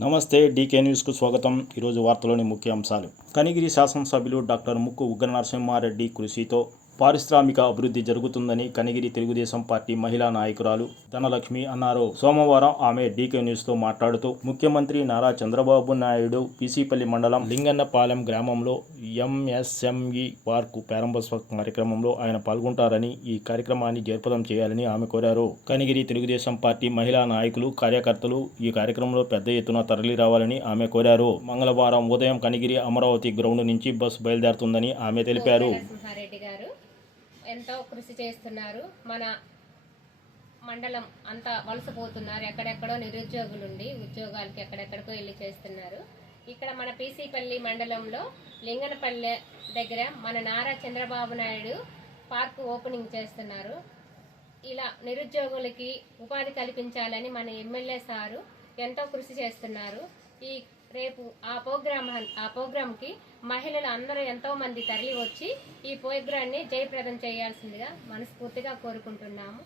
నమస్తే డీకే న్యూస్కు స్వాగతం. ఈరోజు వార్తలోని ముఖ్య అంశాలు. కనిగిరి శాసనసభ్యులు డాక్టర్ ముక్కు ఉగ్ర నరసింహారెడ్డి కృషితో పారిశ్రామిక అభివృద్ధి జరుగుతుందని కనిగిరి తెలుగుదేశం పార్టీ మహిళా నాయకురాలు ధనలక్ష్మి అన్నారు. సోమవారం ఆమె డీకే న్యూస్తో మాట్లాడుతూ ముఖ్యమంత్రి నారా చంద్రబాబు నాయుడు పీసీపల్లి మండలం లింగన్నపాలెం గ్రామంలో ఎంఎస్ఎంఈ పార్కు ప్రారంభోత్సవ కార్యక్రమంలో ఆయన పాల్గొంటారని ఈ కార్యక్రమాన్ని జయప్రదం చేయాలని ఆమె కోరారు. కనిగిరి తెలుగుదేశం పార్టీ మహిళా నాయకులు కార్యకర్తలు ఈ కార్యక్రమంలో పెద్ద ఎత్తున తరలి రావాలని ఆమె కోరారు. మంగళవారం ఉదయం కనిగిరి అమరావతి గ్రౌండ్ నుంచి బస్సు బయలుదేరుతుందని ఆమె తెలిపారు. ఎంతో కృషి చేస్తున్నారు. మన మండలం అంతా వలసపోతున్నారు. ఎక్కడెక్కడో నిరుద్యోగులుండి ఉద్యోగాలకి ఎక్కడెక్కడికో వెళ్ళి చేస్తున్నారు. ఇక్కడ మన పీసీపల్లి మండలంలో లింగనపల్లె దగ్గర మన నారా చంద్రబాబు నాయుడు పార్కు ఓపెనింగ్ చేస్తున్నారు. ఇలా నిరుద్యోగులకి ఉపాధి కల్పించాలని మన ఎమ్మెల్యే సారు ఎంతో కృషి చేస్తున్నారు. ఈ రేపు ఆ ప్రోగ్రామ్ ఆ ప్రోగ్రామ్కి మహిళలు అందరూ ఎంతో మంది తరలి వచ్చి ఈ ప్రోగ్రాన్ని జయప్రదం చేయాల్సిందిగా మనస్ఫూర్తిగా కోరుకుంటున్నాము.